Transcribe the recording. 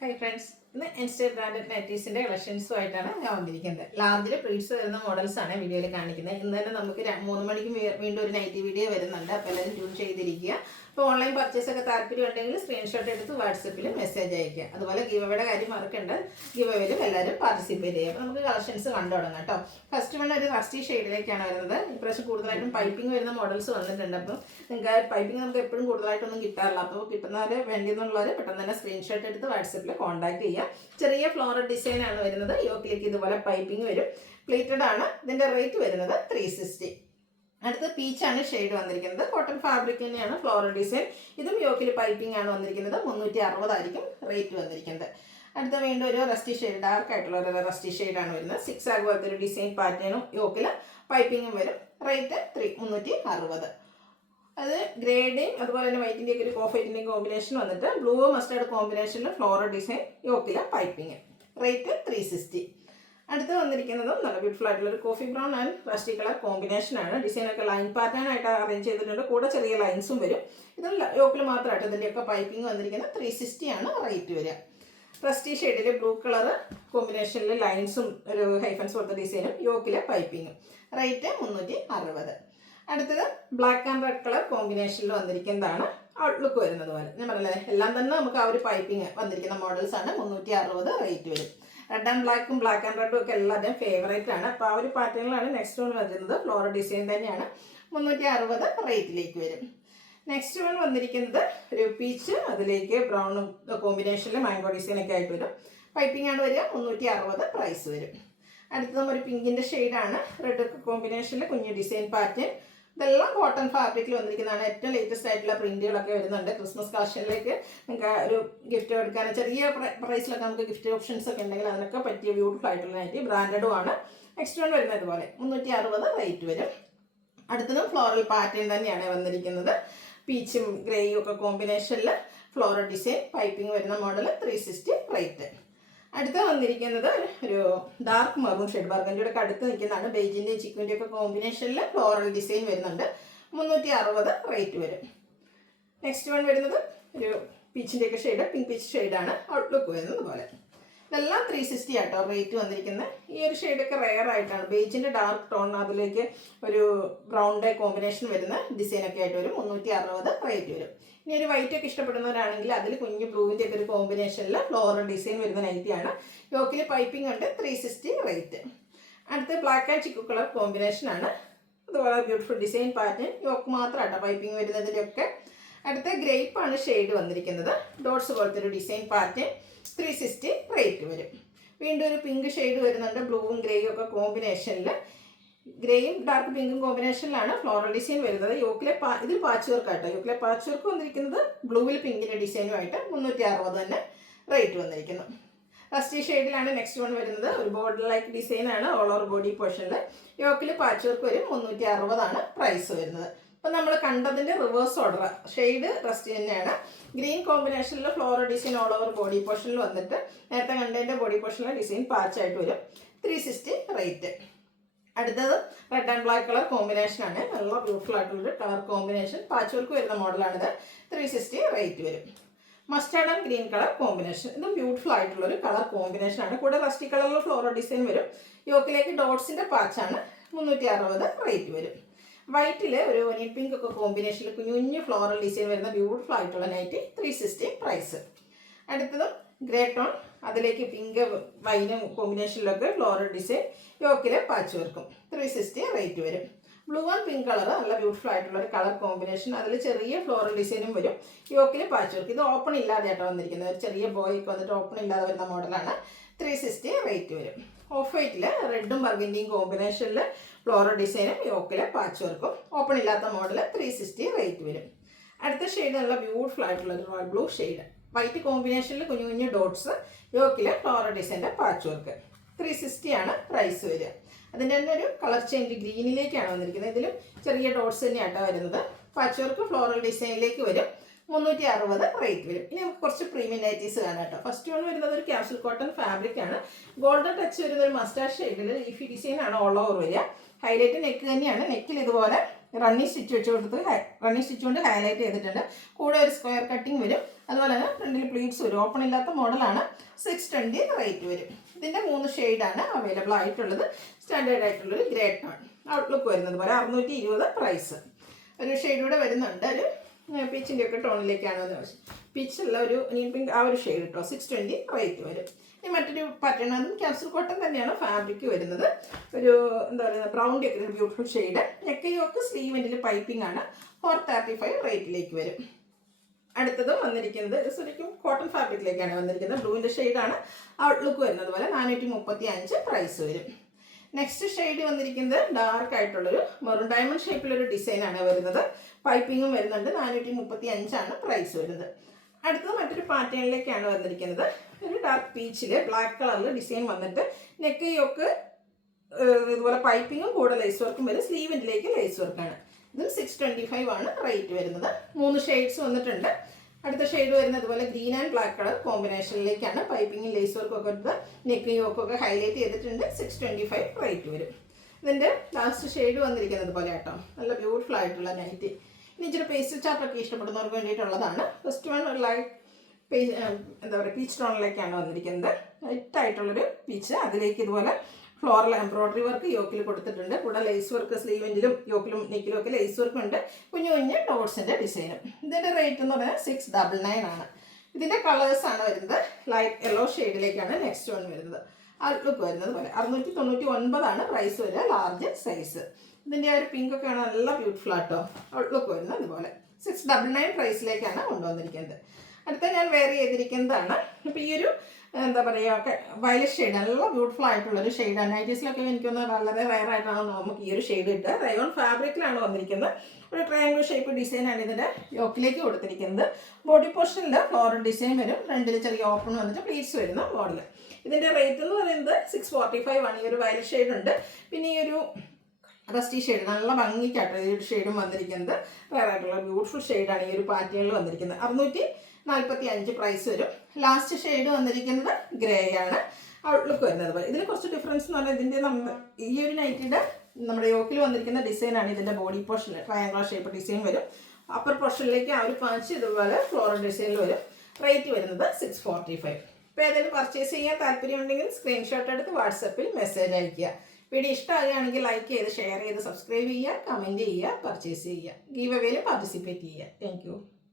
Hi friends, ഇന്ന് insta branded നൈറ്റീസിൻ്റെ കളക്ഷൻസുമായിട്ടാണ് ഞാൻ വന്നിരിക്കുന്നത്. ലാർജിൽ പ്ലീറ്റ്സ് വരുന്ന മോഡൽസാണ് വീഡിയോയിൽ കാണിക്കുന്നത്. ഇന്ന് തന്നെ നമുക്ക് 3 മണിക്ക് വീണ്ടും ഒരു നൈറ്റി വീഡിയോ വരുന്നുണ്ട്. അപ്പോൾ എല്ലാവരും ട്യൂൺ ചെയ്തിരിക്കുക. അപ്പോൾ ഓൺലൈൻ പർച്ചേസ് ഒക്കെ താല്പര്യം ഉണ്ടെങ്കിൽ സ്ക്രീൻഷോട്ട് എടുത്ത് വാട്സപ്പിൽ മെസ്സേജ് അയക്കുക. അതുപോലെ ഗീവയുടെ കാര്യം മറക്കണ്ട, ഗീവയിലും എല്ലാവരും പാർട്ടിസിപ്പേറ്റ് ചെയ്യുക. അപ്പോൾ നമുക്ക് കളക്ഷൻസ് കണ്ടു തുടങ്ങാം കേട്ടോ. ഫസ്റ്റ് വൺ ഒരു റസ്റ്റി ഷെയ്ഡിലേക്കാണ് വരുന്നത്. ഇപ്രാവശ്യം കൂടുതലായിട്ടും പൈപ്പിംഗ് വരുന്ന മോഡൽസ് വന്നിട്ടുണ്ട്. അപ്പം നിങ്ങൾക്ക് പൈപ്പിംഗ് നമുക്ക് എപ്പോഴും കൂടുതലായിട്ടൊന്നും കിട്ടാറില്ല. അപ്പോൾ കിട്ടുന്നവർ വേണ്ടിയെന്നുള്ളവർ പെട്ടെന്ന് തന്നെ സ്ക്രീൻഷോട്ട് എടുത്ത് വാട്സപ്പിൽ കോൺടാക്ട് ചെയ്യുക. ചെറിയ ഫ്ലോറൽ ഡിസൈൻ ആണ് വരുന്നത്. യോക്കിലേക്ക് ഇതുപോലെ പൈപ്പിംഗ് വരും. പ്ലേറ്റഡ് ആണ്. ഇതിൻ്റെ റേറ്റ് വരുന്നത് 360. അടുത്ത പീച്ചാണ് ഷെയ്ഡ് വന്നിരിക്കുന്നത്. കോട്ടൺ ഫാബ്രിക് തന്നെയാണ് ഫ്ലോറൽ ഡിസൈൻ. ഇതും യോക്കിൽ പൈപ്പിംഗ് ആണ് വന്നിരിക്കുന്നത്. 360 ആയിരിക്കും റേറ്റ് വന്നിരിക്കുന്നത്. അടുത്ത വീണ്ടും ഒരു റസ്റ്റി ഷെയ്ഡ്, ഡാർക്ക് ആയിട്ടുള്ള ഒരു റസ്റ്റി ഷെയ്ഡാണ് വരുന്നത്. 6 ആഗ് പോലത്തെ ഒരു ഡിസൈൻ പാറ്റേണും യോക്കിൽ പൈപ്പിങ്ങും വരും. റേറ്റ് 360. അത് ഗ്രേഡേയും അതുപോലെ തന്നെ വൈറ്റിൻ്റെയൊക്കെ ഒരു കോഫൈറ്റിൻ്റെയും കോമ്പിനേഷൻ വന്നിട്ട് ബ്ലൂ മസ്റ്റേർഡ് കോമ്പിനേഷനിൽ ഫ്ലോറൽ ഡിസൈൻ യോക്കിൽ പൈപ്പിങ്. റേറ്റ് 360. അടുത്ത് വന്നിരിക്കുന്നതും നല്ല ബ്യൂട്ടിഫുൾ ആയിട്ടുള്ള ഒരു coffee brown and rusty colour കോമ്പിനേഷനാണ്. ഡിസൈനൊക്കെ ലൈൻ പാറ്റേൺ ആയിട്ട് അറേഞ്ച് ചെയ്തിട്ടുണ്ട്. കൂടെ ചെറിയ ലൈൻസും വരും. ഇതും യോക്കിൽ മാത്രമായിട്ട് ഇതിൻ്റെയൊക്കെ പൈപ്പിംഗ് വന്നിരിക്കുന്നത് 360 ആണ് റേറ്റ് വരിക. റസ്റ്റി ഷെയ്ഡിൽ ബ്ലൂ കളർ കോമ്പിനേഷനിൽ ലൈൻസും ഒരു ഹൈഫൻസ് പോലത്തെ ഡിസൈനും യോക്കിലെ പൈപ്പിങ്ങും. റേറ്റ് 360. അടുത്തത് ബ്ലാക്ക് ആൻഡ് റെഡ് കളർ കോമ്പിനേഷനിൽ വന്നിരിക്കുന്നതാണ് ഔട്ട്ലുക്ക് വരുന്നത് പോലെ. ഞാൻ പറഞ്ഞല്ലേ, എല്ലാം തന്നെ നമുക്ക് ആ ഒരു പൈപ്പിംഗ് വന്നിരിക്കുന്ന മോഡൽസാണ്. 360 റേറ്റ് വരും. റെഡ് ആൻഡ് ബ്ലാക്കും ബ്ലാക്ക് ആൻഡ് റെഡും ഒക്കെ എല്ലാവരുടെയും ഫേവറേറ്റ് ആണ്. അപ്പോൾ ആ ഒരു പാറ്റേണിലാണ് നെക്സ്റ്റ് വൺ വരുന്നത്. ഫ്ലോറൽ ഡിസൈൻ തന്നെയാണ്. 360 റേറ്റിലേക്ക് വരും. നെക്സ്റ്റ് വൺ വന്നിരിക്കുന്നത് ഒരു പീച്ച്, അതിലേക്ക് ബ്രൗൺ കോമ്പിനേഷനിൽ മാംഗോ ഡിസൈൻ ഒക്കെ ആയിട്ട് വരും. പൈപ്പിംഗ് ആണ് വരിക. 360 പ്രൈസ് വരും. അടുത്തതും ഒരു പിങ്കിൻ്റെ ഷെയ്ഡാണ്. റെഡ് കോമ്പിനേഷനിൽ കുഞ്ഞു ഡിസൈൻ പാറ്റേൺ. ഇതെല്ലാം കോട്ടൺ ഫാബ്രിക്കിൽ വന്നിരിക്കുന്നതാണ്. ഏറ്റവും ലേറ്റസ്റ്റ് ആയിട്ടുള്ള പ്രിന്റുകളൊക്കെ വരുന്നുണ്ട്. ക്രിസ്മസ് കളക്ഷനിലേക്ക് നിങ്ങൾക്ക് ഒരു ഗിഫ്റ്റ് എടുക്കാൻ ചെറിയ പ്രൈസിലൊക്കെ നമുക്ക് ഗിഫ്റ്റ് ഓപ്ഷൻസ് ഒക്കെ ഉണ്ടെങ്കിൽ അതിനൊക്കെ പറ്റിയ ബ്യൂട്ടിഫുൾ ആയിട്ടുള്ള നൈറ്റി. ബ്രാൻഡഡും ആണ്. നെക്സ്റ്റ് വൺ വരുന്നത് പോലെ 360 റേറ്റ് വരും. അടുത്തതും ഫ്ലോറൽ പാറ്റേൺ തന്നെയാണ് വന്നിരിക്കുന്നത്. പീച്ചും ഗ്രേയും ഒക്കെ കോമ്പിനേഷനിൽ ഫ്ലോറൽ ഡിസൈൻ പൈപ്പിംഗ് വരുന്ന മോഡൽ. 360 റേറ്റ്. അടുത്ത വന്നിരിക്കുന്നത് ഒരു ഡാർക്ക് മറൂൺ ഷെയ്ഡ്, ബർഗൻഡിയുടെ ഒക്കെ അടുത്ത് നിൽക്കുന്നതാണ്. ബെയ്ജിൻ്റെയും ചിക്കുവിൻ്റെയും ഒക്കെ കോമ്പിനേഷനിൽ ഫ്ലോറൽ ഡിസൈൻ വരുന്നുണ്ട്. 360 റേറ്റ് വരും. നെക്സ്റ്റ് വൺ വരുന്നത് ഒരു പീച്ചിൻ്റെയൊക്കെ ഷെയ്ഡ്, പിങ്ക് പീച്ച് ഷെയ്ഡാണ് ഔട്ട്ലുക്ക് വരുന്നത് പോലെ. ഇതെല്ലാം 360 ആട്ടോ റേറ്റ് വന്നിരിക്കുന്നത്. ഈ ഒരു ഷെയ്ഡൊക്കെ റെയർ ആയിട്ടാണ്. ബേജിൻ്റെ ഡാർക്ക് ടോൺ, അതിലേക്ക് ഒരു ബ്രൗണിൻ്റെ കോമ്പിനേഷൻ വരുന്ന ഡിസൈനൊക്കെ ആയിട്ട് വരും. 360 റേറ്റ് വരും. ഇനി ഒരു വൈറ്റ് ഒക്കെ ഇഷ്ടപ്പെടുന്നവരാണെങ്കിൽ അതിൽ കുഞ്ഞു ബ്ലൂവിൻ്റെ ഒക്കെ ഒരു കോമ്പിനേഷനിൽ ഫ്ലോറൽ ഡിസൈൻ വരുന്ന നൈറ്റിയാണ്. യോക്കിൽ പൈപ്പിംഗ് ഉണ്ട്. 360 റേറ്റ്. അടുത്ത് ബ്ലാക്ക് ആൻഡ് ചിക്കു കളർ കോമ്പിനേഷനാണ്. അതുപോലെ ബ്യൂട്ടിഫുൾ ഡിസൈൻ പാറ്റേൺ. യോക്ക് മാത്രമാട്ടോ പൈപ്പിംഗ് വരുന്നതിൻ്റെയൊക്കെ. അടുത്ത ഗ്രേപ്പാണ് ഷെയ്ഡ് വന്നിരിക്കുന്നത്. ഡോട്ട്സ് പോലത്തെ ഒരു ഡിസൈൻ പാറ്റേൺ. 360 റേറ്റ് വരും. വീണ്ടും ഒരു പിങ്ക് ഷെയ്ഡ് വരുന്നുണ്ട്. ബ്ലൂവും ഗ്രേയും ഒക്കെ കോമ്പിനേഷനിൽ. ഗ്രേയും ഡാർക്ക് പിങ്കും കോമ്പിനേഷനിലാണ് ഫ്ലോറൽ ഡിസൈൻ വരുന്നത്. യോക്കിലെ ഇതിൽ പാച്ച് വർക്ക് ആട്ടോ. യോക്കിലെ പാച്ച് വർക്ക് വന്നിരിക്കുന്നത് ബ്ലൂവിൽ പിങ്കിൻ്റെ ഡിസൈനുമായിട്ട്. 360 തന്നെ റേറ്റ് വന്നിരിക്കുന്നു. റസ്റ്റി ഷെയ്ഡിലാണ് നെക്സ്റ്റ് വൺ വരുന്നത്. ഒരു ബോർഡർ ലൈക്ക് ഡിസൈനാണ് ഓൾ ഓവർ ബോഡി പോർഷനിൽ. യോക്കിൽ പാച്ച് വർക്ക് വരും. 360 ആണ് പ്രൈസ് വരുന്നത്. അപ്പോൾ നമ്മൾ കണ്ടതിൻ്റെ റിവേഴ്സ് ഓർഡർ. ഷെയ്ഡ് റസ്റ്റി തന്നെയാണ്. ഗ്രീൻ കോമ്പിനേഷനിൽ floral design all over body പോർഷനിൽ വന്നിട്ട് നേരത്തെ കണ്ടതിൻ്റെ ബോഡി പോർഷനിലെ ഡിസൈൻ പാച്ചായിട്ട് വരും. 360 റേറ്റ്. അടുത്തത് റെഡ് ആൻഡ് ബ്ലാക്ക് കളർ കോമ്പിനേഷനാണ്. നല്ല ബ്യൂട്ടിഫുൾ ആയിട്ടുള്ളൊരു കളർ കോമ്പിനേഷൻ. പാച്ച് വർക്ക് വരുന്ന മോഡലാണിത്. 360 റേറ്റ് വരും. Mustard and green colour combination. ഇതും ബ്യൂട്ടിഫുൾ ആയിട്ടുള്ളൊരു കളർ കോമ്പിനേഷനാണ്. കൂടെ റസ്റ്റി കളറിൽ ഫ്ലോറൽ ഡിസൈൻ വരും. യോക്കിലേക്ക് ഡോട്ട്സിൻ്റെ പാച്ചാണ്. 360 റേറ്റ് വരും. വൈറ്റിൽ ഒരു ഒനിയൻ പിങ്ക് ഒക്കെ കോമ്പിനേഷനിൽ കുഞ്ഞു കുഞ്ഞു ഫ്ലോറൽ ഡിസൈൻ വരുന്ന ബ്യൂട്ടിഫുൾ ആയിട്ടുള്ള നൈറ്റി. 360 പ്രൈസ്. അടുത്തതും ഗ്രേ ടോൺ, അതിലേക്ക് പിങ്ക് വൈനും കോമ്പിനേഷനിലൊക്കെ ഫ്ലോറൽ ഡിസൈൻ. യോക്കിൽ പാച്ച് വർക്കും. 360 റേറ്റ് വരും. ബ്ലൂ ആൻഡ് പിങ്ക് കളർ നല്ല ബ്യൂട്ടിഫുൾ ആയിട്ടുള്ള ഒരു കളർ കോമ്പിനേഷൻ. അതിൽ ചെറിയ ഫ്ലോറൽ ഡിസൈനും വരും. യോക്കിൽ പാച്ച് വർക്ക്. ഇത് ഓപ്പൺ ഇല്ലാതെ ആയിട്ടോ വന്നിരിക്കുന്നത്. ഒരു ചെറിയ ബോയ്ക്ക് വന്നിട്ട് ഓപ്പൺ ഇല്ലാതെ വരുന്ന മോഡലാണ്. 360 റേറ്റ് വരും. ഓഫ് വൈറ്റിൽ റെഡും ബർഗൻഡിയും കോമ്പിനേഷനിൽ ഫ്ലോറൽ ഡിസൈനും യോക്കിൽ പാച്ച് വർക്കും. ഓപ്പൺ ഇല്ലാത്ത മോഡൽ. 360 റേറ്റ് വരും. അടുത്ത ഷെയ്ഡ് നല്ല ബ്യൂട്ടിഫുൾ ആയിട്ടുള്ള ഒരു റോയൽ ബ്ലൂ ഷെയ്ഡ്. വൈറ്റ് കോമ്പിനേഷനിൽ കുഞ്ഞു കുഞ്ഞു ഡോട്ട്സ്. യോക്കിൽ ഫ്ലോറൽ ഡിസൈൻ്റെ പാച്ച് വർക്ക്. 360 ആണ് പ്രൈസ് വരിക. അതിൻ്റെ തന്നെ ഒരു കളർ ചേഞ്ച് ഗ്രീനിലേക്കാണ് വന്നിരിക്കുന്നത്. ഇതിലും ചെറിയ ഡോട്ട്സ് തന്നെയാട്ടോ വരുന്നത്. പാച്ച് വർക്ക് ഫ്ലോറൽ ഡിസൈനിലേക്ക് വരും. 360 റേറ്റ് വരും. ഇനി നമുക്ക് കുറച്ച് പ്രീമിയം നൈറ്റീസ് കാണാം കേട്ടോ. ഫസ്റ്റ് വൺ വരുന്നത് ഒരു ക്യാപ്സൂൾ കോട്ടൺ ഫാബ്രിക് ആണ്. ഗോൾഡൻ ടച്ച് വരുന്ന ഒരു മസ്റ്റാർഡ് ഷെയ്ഡിൽ ലീഫി ഡിസൈൻ ആണ് ഓൾ ഓവർ വരിക. ഹൈലൈറ്റ് നെക്ക് തന്നെയാണ്. നെക്കിൽ ഇതുപോലെ റണ്ണിങ് സ്റ്റിച്ച് വെച്ച് കൊടുത്ത് റണ്ണിങ് സ്റ്റിച്ച് കൊണ്ട് ഹൈലൈറ്റ് ചെയ്തിട്ടുണ്ട്. കൂടെ ഒരു സ്ക്വയർ കട്ടിങ് വരും. അതുപോലെ തന്നെ ഫ്രണ്ടിൽ പ്ലീറ്റ്സ് വരും. ഓപ്പൺ ഇല്ലാത്ത മോഡലാണ്. 620 റേറ്റ് വരും. ഇതിൻ്റെ 3 ഷെയ്ഡാണ് അവൈലബിൾ ആയിട്ടുള്ളത്. സ്റ്റാൻഡേർഡ് ആയിട്ടുള്ളൊരു ഗ്രേ ടോൺ ഔട്ട്ലുക്ക് വരുന്നത് പോലെ 620 പ്രൈസ്. ഒരു ഷെയ്ഡ് കൂടെ വരുന്നുണ്ട്, ഒരു പീച്ചിൻ്റെ ഒക്കെ ടോണിലേക്കാണ് വന്നത്. പീച്ചല്ല, ഒരു നീം പിങ്ക് ആ ഒരു ഷെയ്ഡ് കേട്ടോ. 620 റേറ്റ് വരും. ഇനി മറ്റൊരു പാറ്റേൺ, അതും ക്യാപ്സൂൾ കോട്ടൺ തന്നെയാണ് ഫാബ്രിക് വരുന്നത്. ഒരു എന്താ പറയുക, ബ്രൗൺ ഒക്കെ ബ്യൂട്ടിഫുൾ ഷെയ്ഡ്. നെക്കയൊക്കെ സ്ലീവെൻറ്റിൽ പൈപ്പിംഗ് ആണ്. 435 റേറ്റിലേക്ക് വരും. അടുത്തത് വന്നിരിക്കുന്നത് ശരിക്കും കോട്ടൺ ഫാബ്രിക്കിലേക്കാണ് വന്നിരിക്കുന്നത്. ബ്ലൂവിൻ്റെ ഷെയ്ഡാണ് ഔട്ട്ലുക്ക് വരുന്നത് പോലെ. 435 പ്രൈസ് വരും. നെക്സ്റ്റ് ഷെയ്ഡ് വന്നിരിക്കുന്നത് ഡാർക്ക് ആയിട്ടുള്ളൊരു മെറൂൺ ഡയമണ്ട് ഷേപ്പിലൊരു ഡിസൈനാണ് വരുന്നത്. പൈപ്പിങ്ങും വരുന്നുണ്ട്. 435 പ്രൈസ് വരുന്നത്. അടുത്തത് മറ്റൊരു പാറ്റേണിലേക്കാണ് വന്നിരിക്കുന്നത്. ഒരു ഡാർക്ക് പീച്ചിൽ ബ്ലാക്ക് കളറിൽ ഡിസൈൻ വന്നിട്ട് നെക്കയൊക്കെ ഇതുപോലെ പൈപ്പിങ്ങും കൂടെ ലേസ് വർക്കും വരും. സ്ലീവിൻ്റിലേക്ക് ലേസ് വർക്കാണ്. ഇതും 625 റേറ്റ് വരുന്നത്. 3 ഷെയ്ഡ്സ് വന്നിട്ടുണ്ട്. അടുത്ത ഷെയ്ഡ് വരുന്നത് ഇതുപോലെ ഗ്രീൻ ആൻഡ് ബ്ലാക്ക് കളർ കോമ്പിനേഷനിലേക്കാണ്. പൈപ്പിങ്ങും ലേസ് വർക്കൊക്കെ എടുത്ത് നെക്ക് യോക്കൊക്കെ ഹൈലൈറ്റ് ചെയ്തിട്ടുണ്ട്. 625 റേറ്റ് വരും. ഇതിൻ്റെ ലാസ്റ്റ് ഷെയ്ഡ് വന്നിരിക്കുന്നത് പോലെ കേട്ടോ. നല്ല ബ്യൂട്ടിഫുൾ ആയിട്ടുള്ള നൈറ്റി. ഇനി ഇച്ചിരി പേസ്റ്റൽ ചാർട്ടൊക്കെ ഇഷ്ടപ്പെടുന്നവർക്ക് വേണ്ടിയിട്ടുള്ളതാണ്. ഫസ്റ്റ് വൺ ഒരു ലൈറ്റ് എന്താ പറയുക, പീച്ച് ടോണിലേക്കാണ് വന്നിരിക്കുന്നത്. ലൈറ്റായിട്ടുള്ളൊരു പീച്ച്. അതിലേക്ക് ഇതുപോലെ ഫ്ലോറൽ എംബ്രോയിഡറി വർക്ക് യോക്കിൽ കൊടുത്തിട്ടുണ്ട്. കൂടെ ലേസ് വർക്ക് സ്ലീവെൻറ്റിലും യോക്കിലും നെക്കിലും ഒക്കെ ലേസ് വർക്ക് ഉണ്ട്. കുഞ്ഞു കുഞ്ഞ് ഡോട്ട്സിൻ്റെ ഡിസൈനും. ഇതിൻ്റെ റേറ്റ് എന്ന് പറയുന്നത് 699 ഇതിൻ്റെ കളേഴ്സാണ് വരുന്നത്. ലൈറ്റ് യെല്ലോ ഷെയ്ഡിലേക്കാണ് നെക്സ്റ്റ് വൺ വരുന്നത്. ഔട്ട്ലുക്ക് വരുന്നത് പോലെ 699 പ്രൈസ് വരിക. Large size. ഇതിൻ്റെ ആ ഒരു പിങ്ക് ഒക്കെ ആണ് നല്ല ബ്യൂട്ടിഫുൾ ആട്ടോ. ഔട്ട്ലുക്ക് വരുന്നത് ഇതുപോലെ 699 പ്രൈസിലേക്കാണ് കൊണ്ടുവന്നിരിക്കുന്നത്. അടുത്ത ഞാൻ വെയർ ചെയ്തിരിക്കുന്നതാണ്. ഇപ്പോൾ ഈ ഒരു എന്താ പറയുക, വയലറ്റ് ഷെയ്ഡ് നല്ല ബ്യൂട്ടിഫുൾ ആയിട്ടുള്ളൊരു ഷെയ്ഡാണ്. നൈറ്റീസിലൊക്കെ എനിക്കൊന്ന് വളരെ റയർ ആയിട്ടാണ് നമുക്ക് ഈ ഒരു ഷെയ്ഡ് ഇട്ട്. റയോൺ ഫാബ്രിക്കിലാണ് വന്നിരിക്കുന്നത്. ഒരു ട്രയാങ്കിൾ ഷേപ്പ് ഡിസൈനാണ് ഇതിൻ്റെ യോക്കിലേക്ക് കൊടുത്തിരിക്കുന്നത്. ബോഡി പോർഷനിൽ ഫ്ലോറൽ ഡിസൈൻ വരും. ഫ്രണ്ടിൽ ചെറിയ ഓപ്പൺ വന്നിട്ട് പ്ലീറ്റ്സ് വരുന്ന മോഡൽ. ഇതിൻ്റെ റേറ്റ് എന്ന് പറയുന്നത് 645 ഈ ഒരു വയലറ്റ് ഷെയ്ഡ് ഉണ്ട്. പിന്നെ ഈ ഒരു റസ്റ്റി ഷെയ്ഡ് നല്ല ഭംഗിക്കാട്ടോ ഈ ഒരു ഷെയ്ഡും വന്നിരിക്കുന്നത്. വേറെ ആയിട്ടുള്ള ബ്യൂട്ടിഫുൾ ഷെയ്ഡാണ് ഈ ഒരു പാറ്റേണിൽ വന്നിരിക്കുന്നത്. 645 പ്രൈസ് വരും. ലാസ്റ്റ് ഷെയ്ഡ് വന്നിരിക്കുന്നത് ഗ്രേ ആണ്. ഔട്ട്ലുക്ക് വരുന്നത് പോലെ. ഇതിന് കുറച്ച് ഡിഫറൻസ് എന്ന് പറഞ്ഞാൽ ഇതിൻ്റെ ഈ ഒരു നൈറ്റിയുടെ നമ്മുടെ യോക്കിൽ വന്നിരിക്കുന്ന ഡിസൈനാണ്. ഇതിൻ്റെ ബോഡി പോർഷനിൽ ട്രയാങ്കിൾ ഷേപ്പ് ഡിസൈൻ വരും. അപ്പർ പോർഷനിലേക്ക് ആ ഒരു പാച്ച് ഇതുപോലെ ഫ്ലോറൽ ഡിസൈനിൽ വരും. റേറ്റ് വരുന്നത് 645. ഇപ്പോൾ ഏതെങ്കിലും പർച്ചേസ് ചെയ്യാൻ താല്പര്യമുണ്ടെങ്കിൽ സ്ക്രീൻഷോട്ട് എടുത്ത് വാട്സപ്പിൽ മെസ്സേജ് അയയ്ക്കുക. വീഡിയോ ഇഷ്ടമാകുകയാണെങ്കിൽ ലൈക്ക് ചെയ്ത് ഷെയർ ചെയ്ത് സബ്സ്ക്രൈബ് ചെയ്യുക, കമൻറ്റ് ചെയ്യുക, പർച്ചേസ് ചെയ്യുക. ഗീവ് അവേയിൽ പാർട്ടിസിപ്പേറ്റ് ചെയ്യുക. താങ്ക്